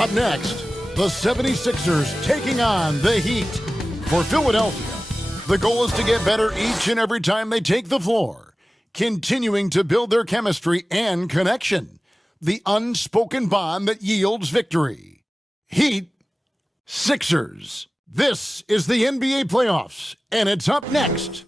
Up next, the 76ers taking on the Heat. For Philadelphia, the goal is to get better each and every time they take the floor, continuing to build their chemistry and connection, the unspoken bond that yields victory. Heat, Sixers. This is the NBA playoffs, and it's up next.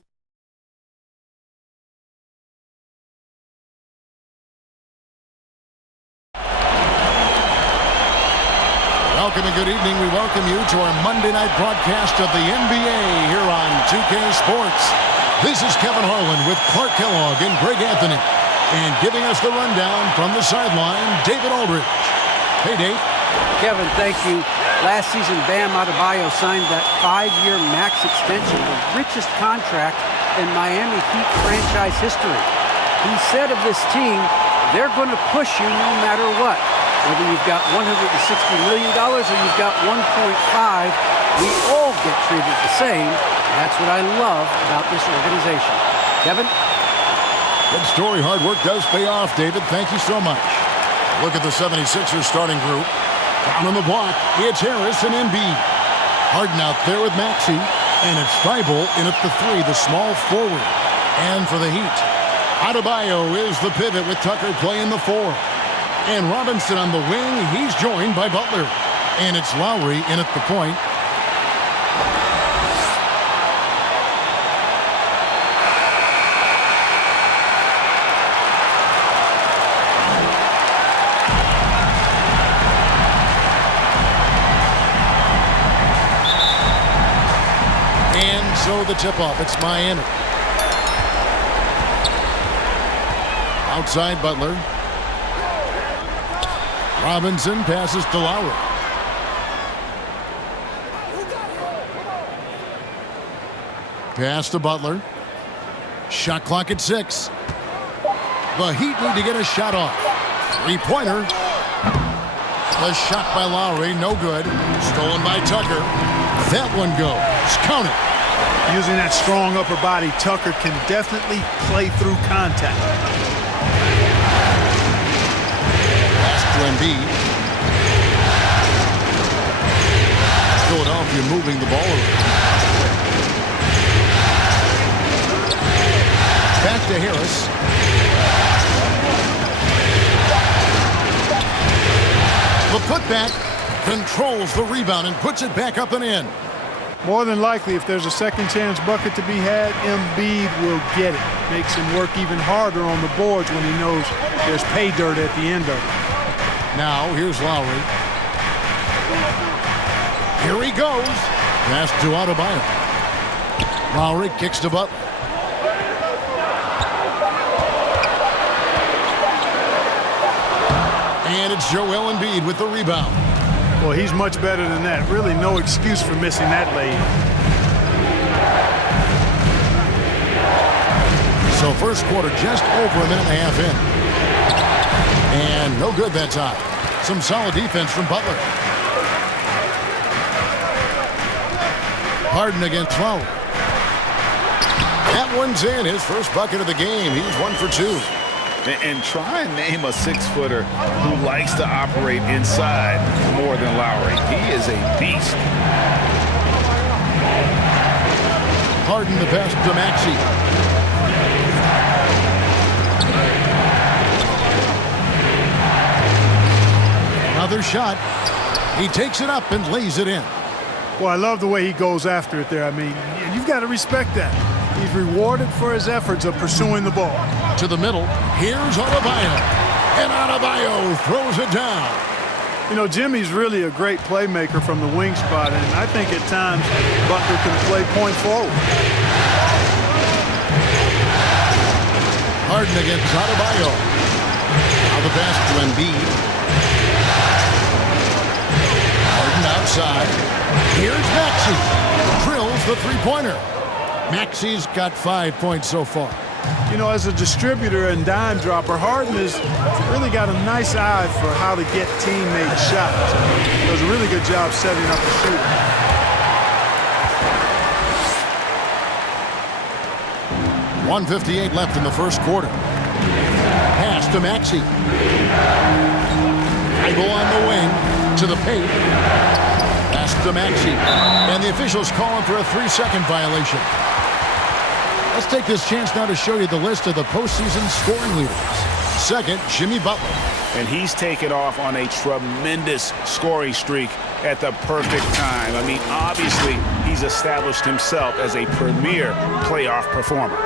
Welcome and good evening. We welcome you to our Monday night broadcast of the NBA here on 2K Sports. This is Kevin Harlan with Clark Kellogg and Greg Anthony. And giving us the rundown from the sideline, David Aldridge. Hey, Dave. Kevin, thank you. Last season, Bam Adebayo signed that 5-year max extension, the richest contract in Miami Heat franchise history. He said of this team, they're going to push you no matter what. Whether you've got $160 million or you've got 1.5, we all get treated the same. That's what I love about this organization. Kevin? Good story. Hard work does pay off, David. Thank you so much. Look at the 76ers starting group. Down on the block, it's Harris and Embiid. Harden out there with Maxey, and it's Thibault in at the 3, the small forward. And for the Heat, Adebayo is the pivot with Tucker playing the 4. And Robinson on the wing, he's joined by Butler. And it's Lowry in at the point. And so the tip-off, it's Miami. Outside Butler. Robinson passes to Lowry. Pass to Butler. Shot clock at 6. The Heat need to get a shot off. Three-pointer. The shot by Lowry, no good. Stolen by Tucker. That one goes. Count it. Using that strong upper body, Tucker can definitely play through contact. Embiid. Philadelphia moving the ball around. Back to Harris. The putback controls the rebound and puts it back up and in. More than likely, if there's a second chance bucket to be had, Embiid will get it. Makes him work even harder on the boards when he knows there's pay dirt at the end of it. Now, here's Lowry. Here he goes. Pass to Adebayo. Lowry kicks to Butler. And it's Joel Embiid with the rebound. Well, he's much better than that. Really no excuse for missing that lay. So first quarter just over a minute and a half in. And no good that time. Some solid defense from Butler. Harden against Lowry. That one's in. His first bucket of the game. He's 1 for 2. And try and name a 6-footer who likes to operate inside more than Lowry. He is a beast. Harden the pass to Maxey. Another shot. He takes it up and lays it in. Well, I love the way he goes after it there. I mean, you've got to respect that. He's rewarded for his efforts of pursuing the ball. To the middle. Here's Adebayo. And Adebayo throws it down. You know, Jimmy's really a great playmaker from the wing spot, and I think at times Butler can play point forward. Harden against Adebayo. Now the pass to Embiid. Outside. Here's Maxey. Drills the three-pointer. Maxey's got 5 points so far. You know, as a distributor and dime dropper, Harden has really got a nice eye for how to get teammate shots. He does a really good job setting up the shooter. 1:58 left in the first quarter. Pass to Maxey. Thibault on the wing. To the paint. Pass to Maxey. And the officials calling for a 3-second violation. Let's take this chance now to show you the list of the postseason scoring leaders. Second, Jimmy Butler. And he's taken off on a tremendous scoring streak at the perfect time. I mean, obviously, he's established himself as a premier playoff performer.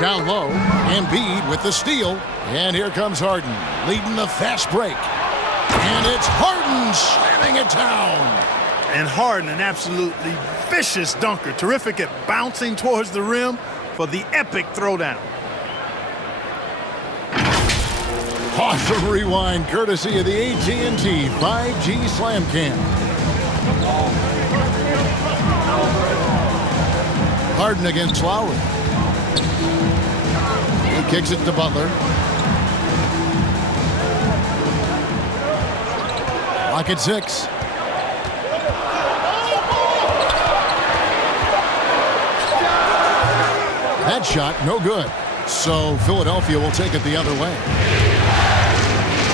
Down low, Embiid with the steal. And here comes Harden, leading the fast break. And it's Harden slamming it down. And Harden, an absolutely vicious dunker. Terrific at bouncing towards the rim for the epic throwdown. Pause and rewind, courtesy of the AT&T 5G Slam Cam. Harden against Lowry. He kicks it to Butler. Lock at 6. That shot, no good. So Philadelphia will take it the other way.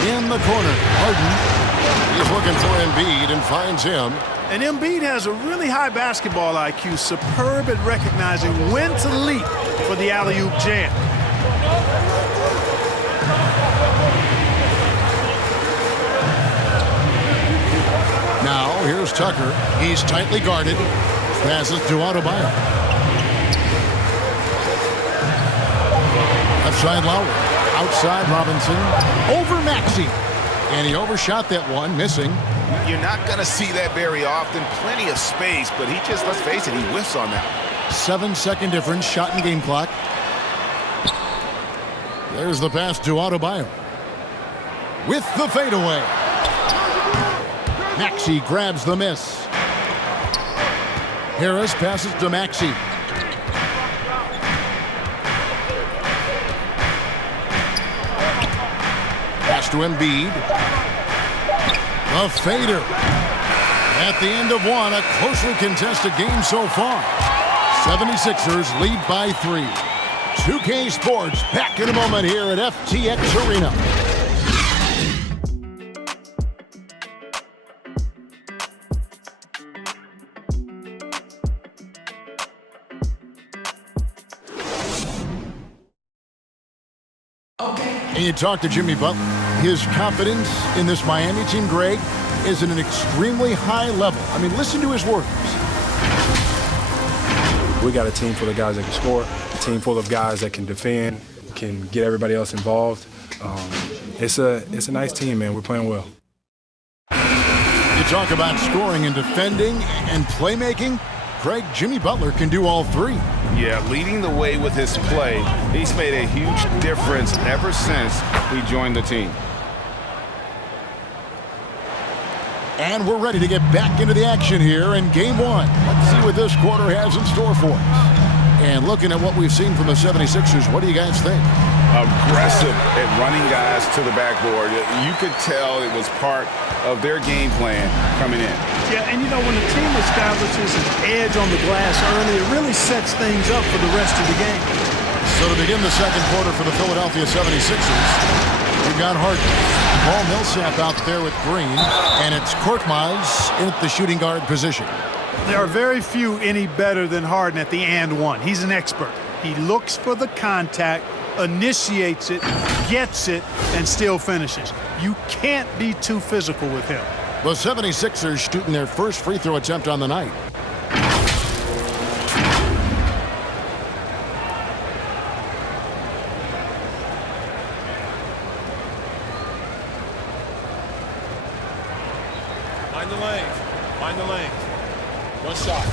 In the corner, Harden is looking for Embiid and finds him. And Embiid has a really high basketball IQ, superb at recognizing when to leap for the alley-oop jam. Now, here's Tucker. He's tightly guarded. Passes to Adebayo. Left side Lowry. Outside Robinson. Over Maxey. And he overshot that one, missing. You're not going to see that very often. Plenty of space, but he just, let's face it, he whiffs on that. 7-second difference, shot and game clock. There's the pass to Adebayo. With the fadeaway. Maxey grabs the miss. Harris passes to Maxey. Pass to Embiid. A fader. At the end of one, a closely contested game so far. 76ers lead by 3. 2K Sports back in a moment here at FTX Arena. And you talk to Jimmy Butler. His confidence in this Miami team, Greg, is at an extremely high level. I mean, listen to his words. We got a team full of guys that can score, a team full of guys that can defend, can get everybody else involved. It's a nice team, man. We're playing well. You talk about scoring and defending and playmaking. Craig, Jimmy Butler can do all three. Yeah, leading the way with his play. He's made a huge difference ever since he joined the team. And we're ready to get back into the action here in Game 1. Let's see what this quarter has in store for us. And looking at what we've seen from the 76ers, what do you guys think? Aggressive at running guys to the backboard. You could tell it was part of their game plan coming in. Yeah, and you know, when the team establishes an edge on the glass early, it really sets things up for the rest of the game. So to begin the second quarter for the Philadelphia 76ers, we've got Harden. Paul Millsap out there with Green, and it's Korkmaz in at the shooting guard position. There are very few any better than Harden at the and one. He's an expert. He looks for the contact, initiates it, gets it, and still finishes. You can't be too physical with him. The 76ers shooting their first free throw attempt on the night. Mind the lane. Mind the lane. One shot.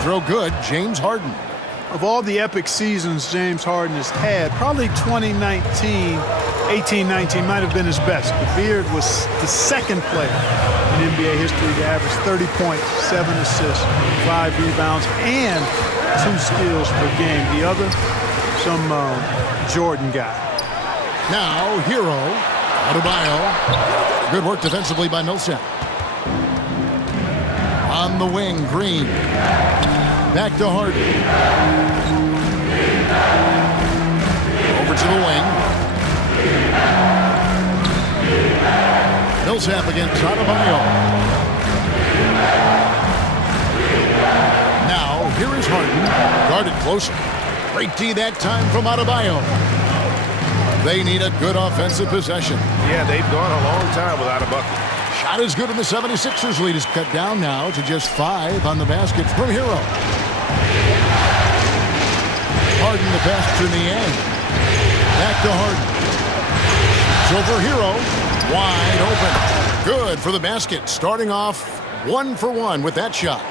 Throw good, James Harden. Of all the epic seasons James Harden has had, probably 2019, 18-19 might have been his best. The Beard was the second player in NBA history to average 30 points, 7 assists, 5 rebounds, and 2 steals per game. The other, some Jordan guy. Now, Hero, Adebayo. Good work defensively by Millsap. On the wing, Green. Back to Harden. Over to the wing. Millsap against Adebayo. Now, here is Harden. Guarded closer. Great D that time from Adebayo. They need a good offensive possession. Yeah, they've gone a long time without a bucket. Shot is good, and the 76ers lead is cut down now to just 5 on the basket from Hero. Harden the pass to Niang. Back to Harden. So for Hero, wide open. Good for the basket, starting off 1 for 1 with that shot.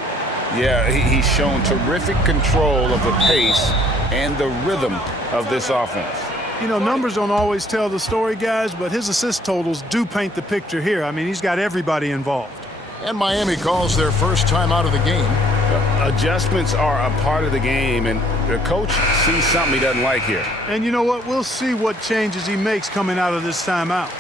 Yeah, he's shown terrific control of the pace and the rhythm of this offense. You know, numbers don't always tell the story, guys, but his assist totals do paint the picture here. I mean, he's got everybody involved. And Miami calls their first time out of the game. Adjustments are a part of the game, and the coach sees something he doesn't like here. And you know what? We'll see what changes he makes coming out of this timeout.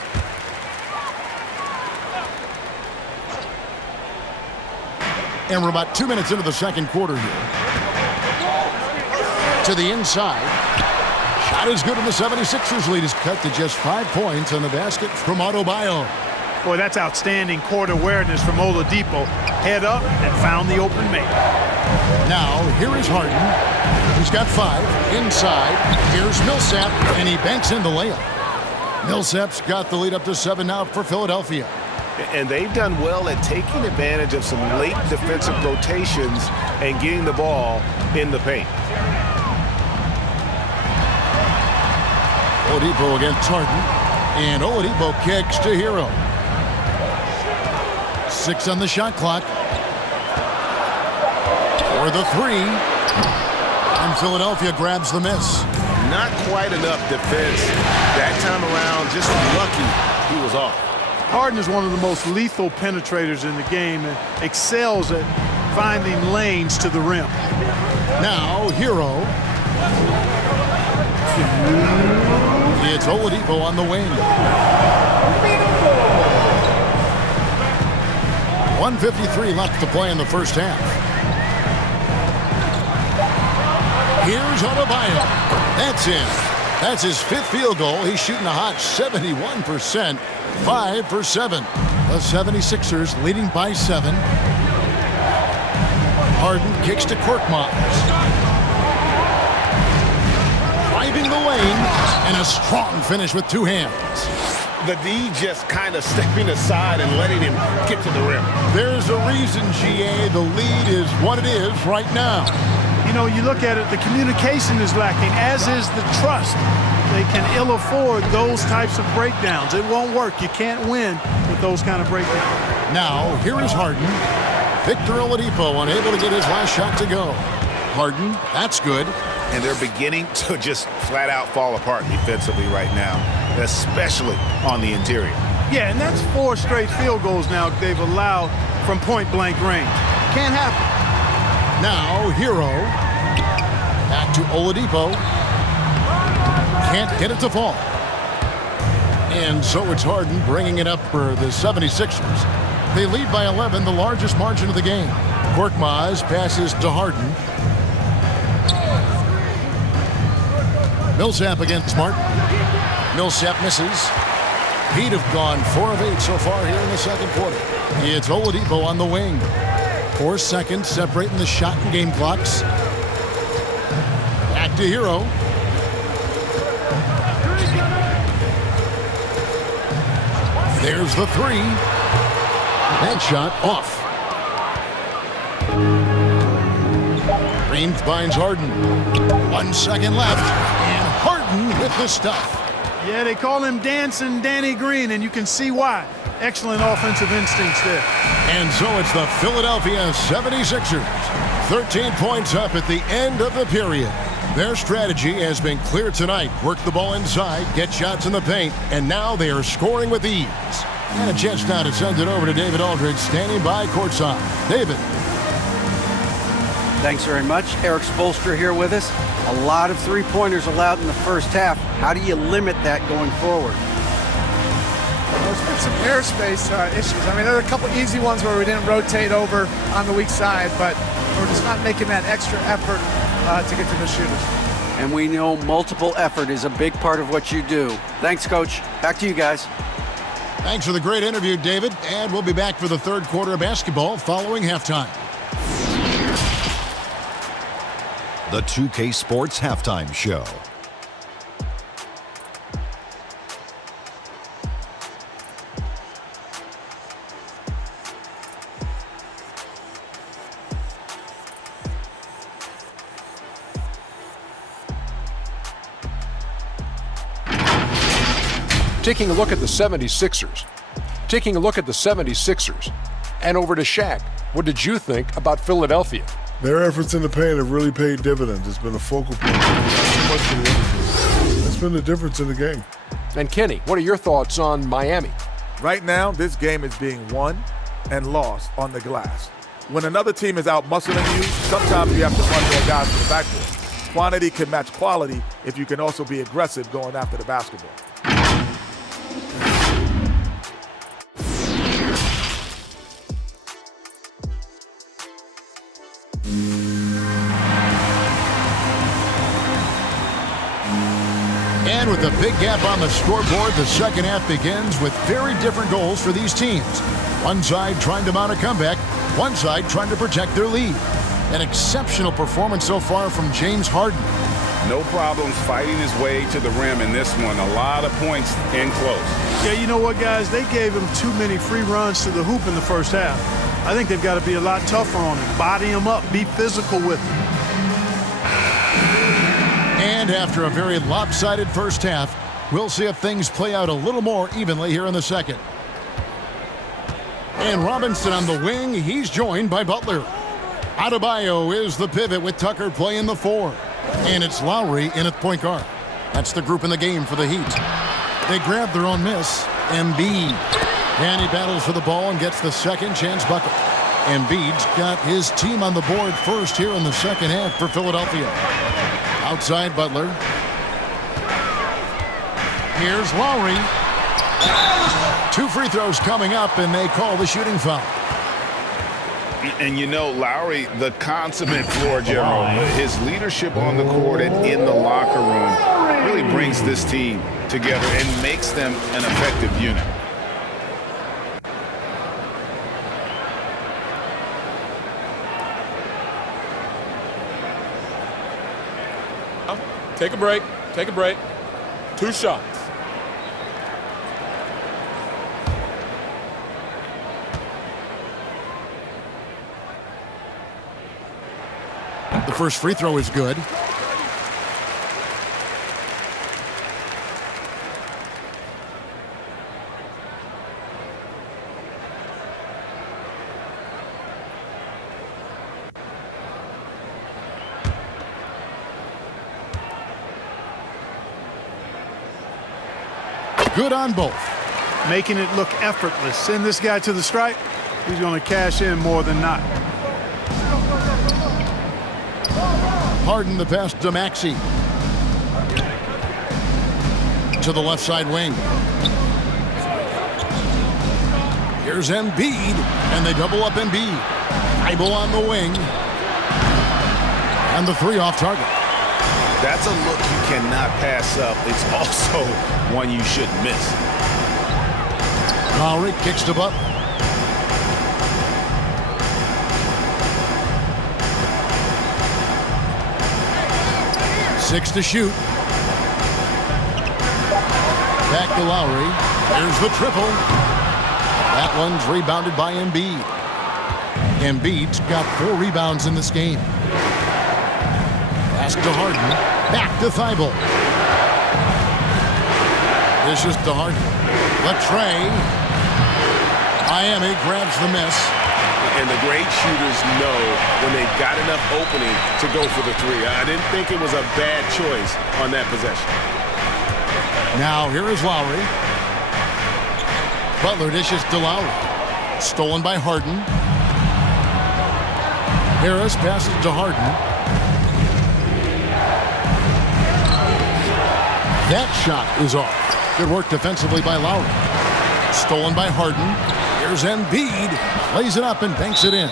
And we're about 2 minutes into the second quarter here. To the inside. Shot is good, and the 76ers lead is cut to just 5 points on the basket from Adebayo. Boy, that's outstanding court awareness from Oladipo. Head up and found the open man. Now, here is Harden. He's got 5 inside. Here's Millsap, and he banks in the layup. Millsap's got the lead up to 7 now for Philadelphia. And they've done well at taking advantage of some late defensive rotations and getting the ball in the paint. Oladipo against Harden. And Oladipo kicks to Hero. 6 on the shot clock. For the 3. And Philadelphia grabs the miss. Not quite enough defense that time around. Just lucky he was off. Harden is one of the most lethal penetrators in the game and excels at finding lanes to the rim. Now, Hero. It's Oladipo on the wing. 1:53 left to play in the first half. Here's Adebayo. That's in. That's his 5th field goal. He's shooting a hot 71%. 5 for 7. The 76ers leading by 7. Harden kicks to Korkmaz. Driving the lane, and a strong finish with 2 hands. The D just kind of stepping aside and letting him get to the rim. There's a reason, GA, the lead is what it is right now. You know, you look at it, the communication is lacking, as is the trust. They can ill afford those types of breakdowns. It won't work. You can't win with those kind of breakdowns. Now, here is Harden. Victor Oladipo unable to get his last shot to go. Harden, that's good. And they're beginning to just flat out fall apart defensively right now, especially on the interior. Yeah, and that's 4 straight field goals now they've allowed from point-blank range. Can't happen. Now, Hero. Back to Oladipo. Can't get it to fall. And so it's Harden bringing it up for the 76ers. They lead by 11, the largest margin of the game. Korkmaz passes to Harden. Millsap against Martin. Millsap misses. He'd have gone 4 of 8 so far here in the second quarter. It's Oladipo on the wing. 4 seconds separating the shot and game clocks. Back to Hero. There's the 3. That shot off. Green finds Harden. 1 second left. And Harden with the stuff. Yeah, they call him Dancing Danny Green, and you can see why. Excellent offensive instincts there. And so it's the Philadelphia 76ers. 13 points up at the end of the period. Their strategy has been clear tonight. Work the ball inside, get shots in the paint, and now they are scoring with ease. And a chance now to send it over to David Aldridge, standing by courtside. David. Thanks very much. Eric Spoelstra here with us. A lot of three-pointers allowed in the first half. How do you limit that going forward? There's been some airspace issues. I mean, there are a couple easy ones where we didn't rotate over on the weak side, but we're just not making that extra effort to get to the shooters. And we know multiple effort is a big part of what you do. Thanks, Coach. Back to you guys. Thanks for the great interview, David. And we'll be back for the third quarter of basketball following halftime. The 2K Sports Halftime Show. Taking a look at the 76ers. And over to Shaq. What did you think about Philadelphia? Their efforts in the paint have really paid dividends. It's been a focal point. Not so much for the other team. That's been the difference in the game. And Kenny, what are your thoughts on Miami? Right now, this game is being won and lost on the glass. When another team is out muscling you, sometimes you have to run more guys to the backboard. Quantity can match quality if you can also be aggressive going after the basketball. And with a big gap on the scoreboard, the second half begins with very different goals for these teams. One side trying to mount a comeback, one side trying to protect their lead. An exceptional performance so far from James Harden. No problems fighting his way to the rim in this one. A lot of points in close. Yeah, you know what, guys? They gave him too many free runs to the hoop in the first half. I think they've got to be a lot tougher on him. Body him up. Be physical with him. And after a very lopsided first half, we'll see if things play out a little more evenly here in the second. And Robinson on the wing. He's joined by Butler. Adebayo is the pivot with Tucker playing the 4. And it's Lowry in at point guard. That's the group in the game for the Heat. They grab their own miss. Embiid. And he battles for the ball and gets the second chance bucket. Embiid's got his team on the board first here in the second half for Philadelphia. Outside Butler. Here's Lowry. 2 free throws coming up, and they call the shooting foul. And you know, Lowry, the consummate floor general, his leadership on the court and in the locker room really brings this team together and makes them an effective unit. Take a break. 2 shots. The first free throw is good. Good on both. Making it look effortless. Send this guy to the stripe. He's going to cash in more than not. Harden the pass to Maxey. To the left side wing. Here's Embiid, and they double up Embiid. Thibault on the wing. And the 3 off target. That's a look you cannot pass up. It's also one you shouldn't miss. Lowry kicks to Butler. Six to shoot. Back to Lowry. There's the triple. That one's rebounded by Embiid. Embiid's got 4 rebounds in this game. Pass to Harden. Back to Thibault. This is to Harden. Latrey. Miami grabs the miss. And the great shooters know when they've got enough opening to go for the 3. I didn't think it was a bad choice on that possession. Now here is Lowry. Butler dishes to Lowry. Stolen by Harden. Harris passes to Harden. That shot is off. Good work defensively by Lowry. Stolen by Harden. Here's Embiid. Plays it up and banks it in.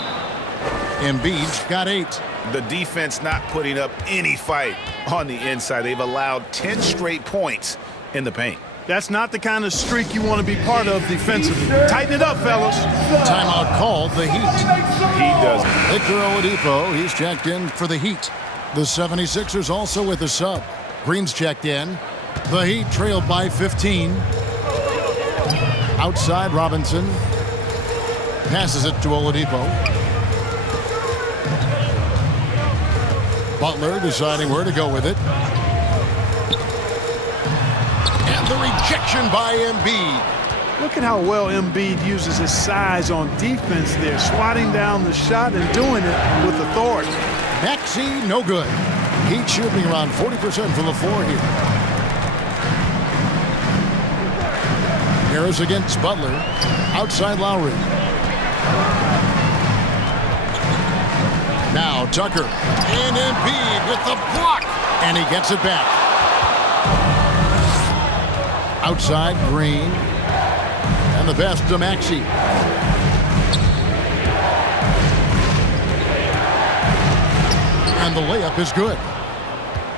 Embiid's got 8. The defense not putting up any fight on the inside. They've allowed 10 straight points in the paint. That's not the kind of streak you want to be part of defensively. Tighten it up, fellas. Timeout called the Heat. He does. Victor Oladipo, he's checked in for the Heat. The 76ers also with a sub. Green's checked in. The Heat trailed by 15. Outside Robinson. Passes it to Oladipo. Butler deciding where to go with it. And the rejection by Embiid. Look at how well Embiid uses his size on defense there, swatting down the shot and doing it with authority. Maxey, no good. Heat shooting around 40% from the floor here. Harris against Butler. Outside Lowry. Now Tucker. And Embiid with the block. And he gets it back. Outside Green. And the pass to Maxey. And the layup is good.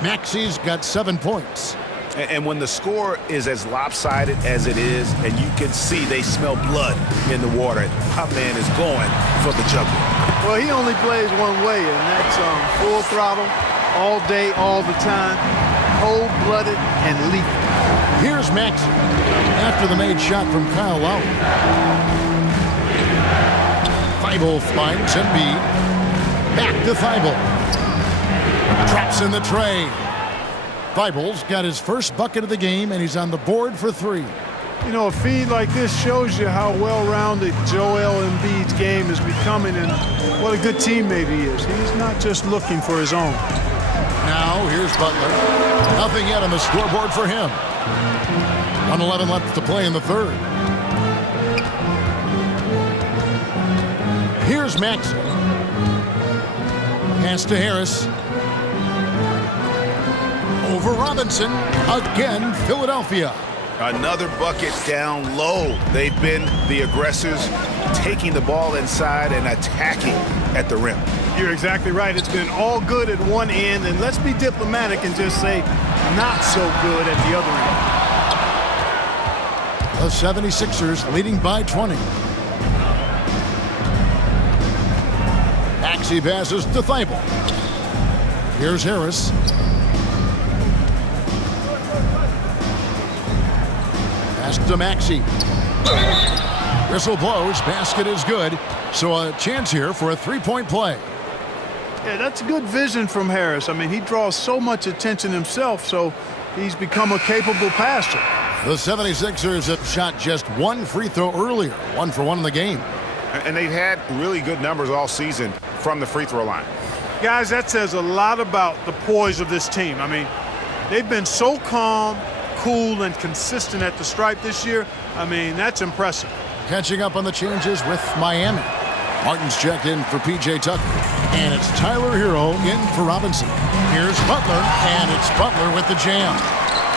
Maxey's got 7 points. And when the score is as lopsided as it is, and you can see they smell blood in the water, my man is going for the jugular. Well, he only plays one way, and that's full throttle, all day, all the time, cold-blooded and lethal. Here's Maxey after the made shot from Kyle Lowry. Thibault finds Embiid. Back to Thibault. Traps in the tray. Thibault's got his first bucket of the game, and he's on the board for 3. You know, a feed like this shows you how well-rounded Joel Embiid's game is becoming and what a good teammate he is. He's not just looking for his own. Now, here's Butler. Nothing yet on the scoreboard for him. 1:11 left to play in the third. Here's Maxey. Pass to Harris. Over Robinson. Again, Philadelphia. Another bucket down low. They've been the aggressors, taking the ball inside and attacking at the rim. You're exactly right. It's been all good at one end, and let's be diplomatic and just say not so good at the other end. The 76ers leading by 20. Maxey passes to Thibault. Here's Harris. Pass to Maxey. Whistle blows. Basket is good. So a chance here for a three-point play. Yeah, that's good vision from Harris. I mean, he draws so much attention himself, so he's become a capable passer. The 76ers have shot just one free throw earlier, 1 for 1 in the game. And they've had really good numbers all season from the free throw line. Guys, that says a lot about the poise of this team. I mean, they've been so calm, cool, and consistent at the stripe this year. I mean, that's impressive. Catching up on the changes with Miami. Martin's checked in for P.J. Tucker. And it's Tyler Hero in for Robinson. Here's Butler, and it's Butler with the jam.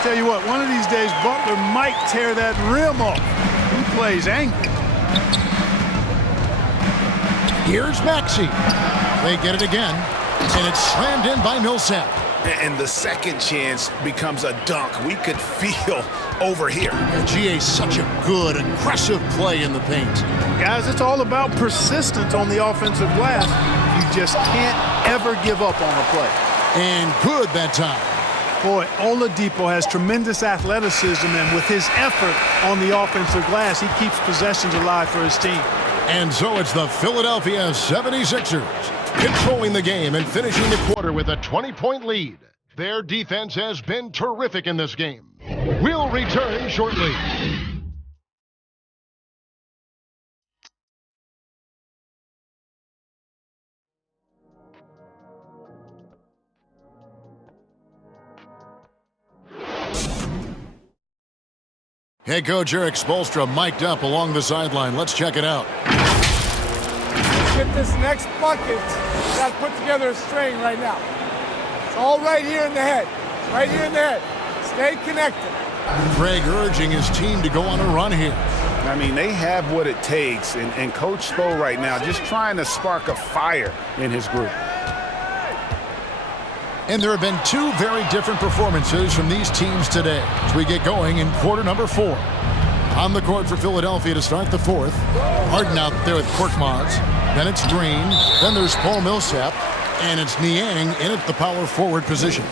Tell you what, one of these days, Butler might tear that rim off. He plays angry. Here's Maxey. They get it again, and it's slammed in by Millsap. And the second chance becomes a dunk. We could feel over here. GA's such a good, aggressive play in the paint. Guys, it's all about persistence on the offensive glass. You just can't ever give up on a play. And good that time. Boy, Oladipo has tremendous athleticism, and with his effort on the offensive glass, he keeps possessions alive for his team. And so it's the Philadelphia 76ers controlling the game and finishing the quarter with a 20-point lead. Their defense has been terrific in this game. We'll return shortly. Head coach Eric Spoelstra mic'd up along the sideline. Let's check it out. Get this next bucket. You got to put together a string right now. It's all right here in the head. It's right here in the head. Stay connected. Craig urging his team to go on a run here. I mean, they have what it takes, and Coach Spo right now just trying to spark a fire in his group. And there have been two very different performances from these teams today as we get going in quarter number 4. On the court for Philadelphia to start the fourth. Harden out there with Korkmaz. Then it's Green. Then there's Paul Millsap. And it's Niang in at the power forward position.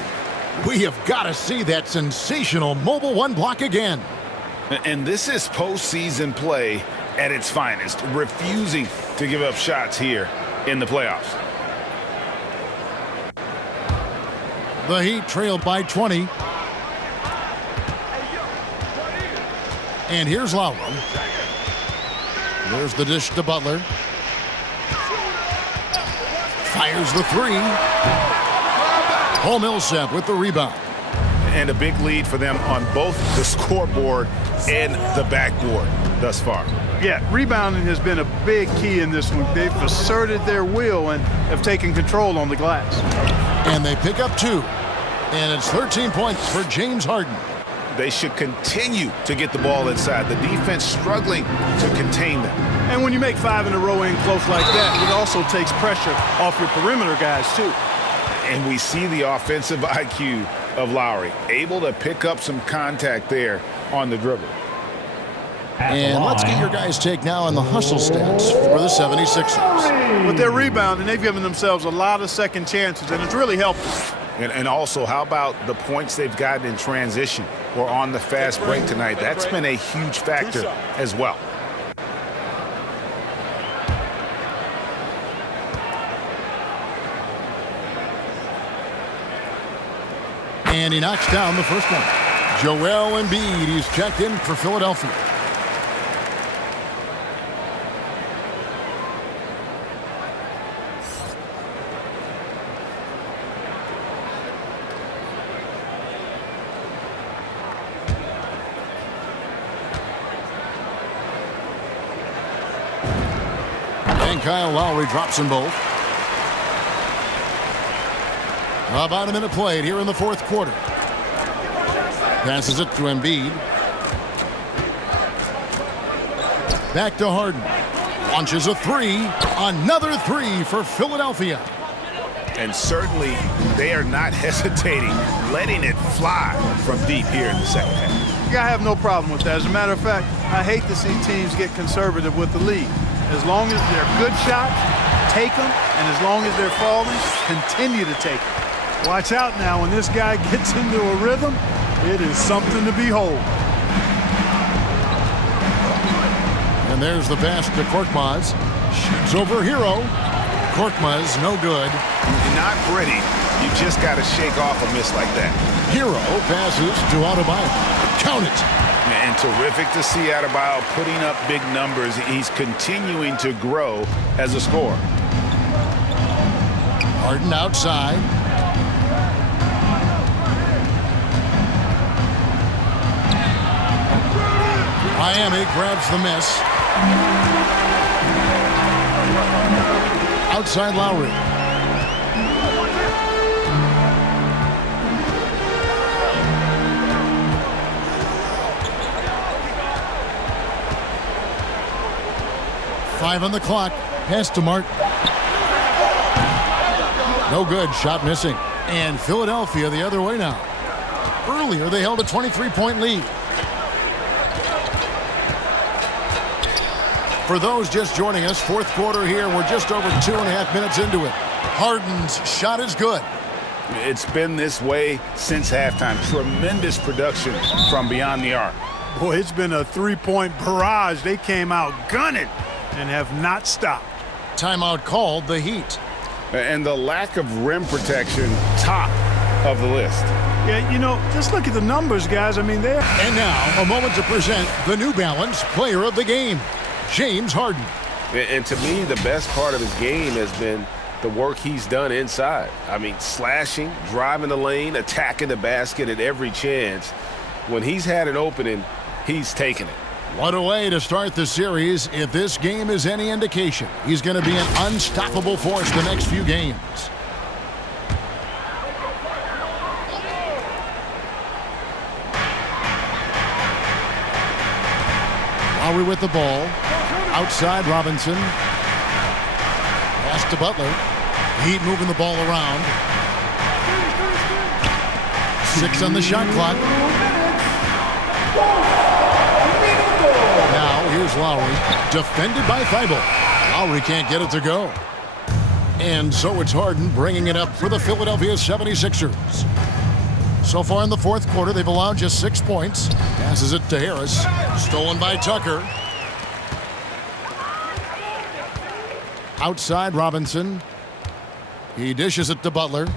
We have got to see that sensational mobile one block again. And this is postseason play at its finest, refusing to give up shots here in the playoffs. The Heat trailed by 20. And here's Lowry. There's the dish to Butler. Fires the three. Paul Millsap with the rebound. And a big lead for them on both the scoreboard and the backboard thus far. Yeah, rebounding has been a big key in this one. They've asserted their will and have taken control on the glass. And they pick up 2. And it's 13 points for James Harden. They should continue to get the ball inside. The defense struggling to contain them. And when you make 5 in a row in close like that, it also takes pressure off your perimeter guys, too. And we see the offensive IQ of Lowry, able to pick up some contact there on the dribble. And let's get your guys' take now on the hustle stats for the 76ers. With their rebounding, they've given themselves a lot of second chances, and it's really helped them. And also, how about the points they've gotten in transition or on the fast break tonight? That's been a huge factor as well. And he knocks down the first one. Joel Embiid, he's checked in for Philadelphia. And Kyle Lowry drops them both. About a minute played here in the fourth quarter. Passes it to Embiid. Back to Harden. Launches a three. Another three for Philadelphia. And certainly they are not hesitating, letting it fly from deep here in the second half. Yeah, I have no problem with that. As a matter of fact, I hate to see teams get conservative with the lead. As long as they're good shots, take them. And as long as they're falling, continue to take them. Watch out now. When this guy gets into a rhythm, it is something to behold. And there's the pass to Korkmaz. Shoots over Hero. Korkmaz, no good. Not pretty. You just got to shake off a miss like that. Hero passes to Adebayo. Count it. And terrific to see Adebayo putting up big numbers. He's continuing to grow as a scorer. Harden outside. Miami grabs the miss. Outside Lowry. Five on the clock. Pass to Martin. No good. Shot missing. And Philadelphia the other way now. Earlier they held a 23-point lead. For those just joining us, fourth quarter here. We're just over 2.5 minutes into it. Harden's shot is good. It's been this way since halftime. Tremendous production from beyond the arc. Boy, it's been a three-point barrage. They came out gunning and have not stopped. Timeout called, the Heat. And the lack of rim protection, top of the list. Yeah, you know, just look at the numbers, guys. I mean, they're... And now, a moment to present the New Balance Player of the Game, James Harden. And to me, the best part of his game has been the work he's done inside. I mean, slashing, driving the lane, attacking the basket at every chance. When he's had an opening, he's taken it. What a way to start the series. If this game is any indication, he's going to be an unstoppable force the next few games. Lowry with the ball. Outside Robinson. Pass to Butler. Heat moving the ball around. 6 on the shot clock. Now here's Lowry. Defended by Thibault. Lowry can't get it to go. And so it's Harden bringing it up for the Philadelphia 76ers. So far in the fourth quarter, they've allowed just 6 points. Passes it to Harris. Stolen by Tucker. Outside Robinson. He dishes it to Butler.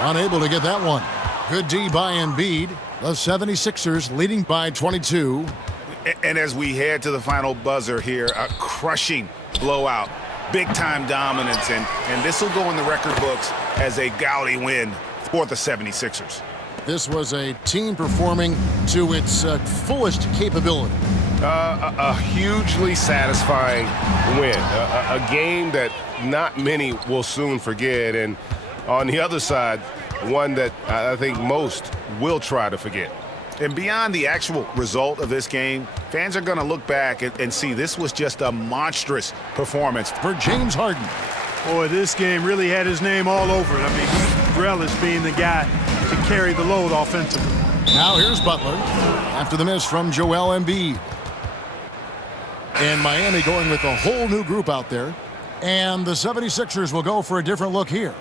Unable to get that one. Good D by Embiid. The 76ers leading by 22. And as we head to the final buzzer here, a crushing blowout. Big-time dominance, and this will go in the record books as a gaudy win for the 76ers. This was a team performing to its fullest capability. A hugely satisfying win. A game that not many will soon forget, and on the other side, one that I think most will try to forget. And beyond the actual result of this game, fans are going to look back and see this was just a monstrous performance for James Harden. Boy, this game really had his name all over it. I mean, he relished being the guy to carry the load offensively. Now here's Butler after the miss from Joel Embiid. And Miami going with a whole new group out there. And the 76ers will go for a different look here.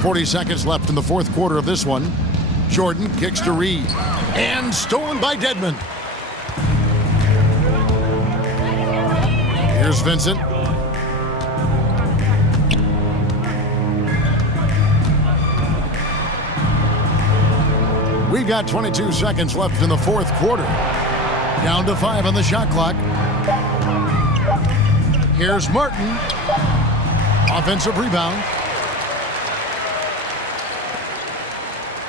.40 left in the fourth quarter of this one. Jordan kicks to Reed. And stolen by Dedmon. Here's Vincent. We've got 22 seconds left in the fourth quarter. Down to 5 on the shot clock. Here's Martin. Offensive rebound.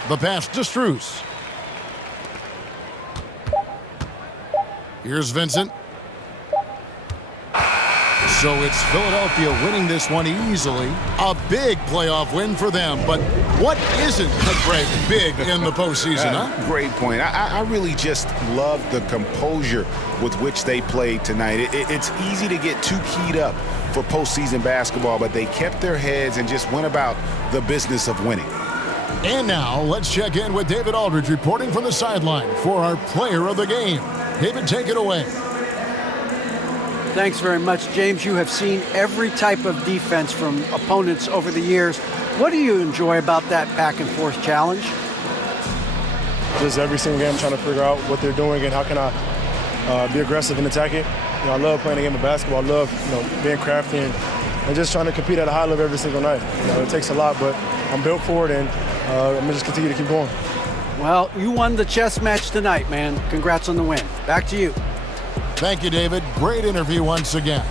The pass to Strus. Here's Vincent. So it's Philadelphia winning this one easily. A big playoff win for them. But what isn't big in the postseason, huh? Great point. I really just love the composure with which they played tonight. It's easy to get too keyed up for postseason basketball, but they kept their heads and just went about the business of winning. And now, let's check in with David Aldridge reporting from the sideline for our player of the game. David, take it away. Thanks very much, James. You have seen every type of defense from opponents over the years. What do you enjoy about that back-and-forth challenge? Just every single game trying to figure out what they're doing and how can I be aggressive and attack it. I love playing a game of basketball. I love being crafty and just trying to compete at a high level every single night. It takes a lot, but I'm built for it, and I'm going to just continue to keep going. Well, you won the chess match tonight, man. Congrats on the win. Back to you. Thank you, David. Great interview once again.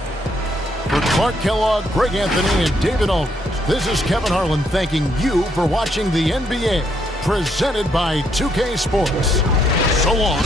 For Clark Kellogg, Greg Anthony, and David Aldridge, this is Kevin Harlan thanking you for watching the NBA, presented by 2K Sports. So long.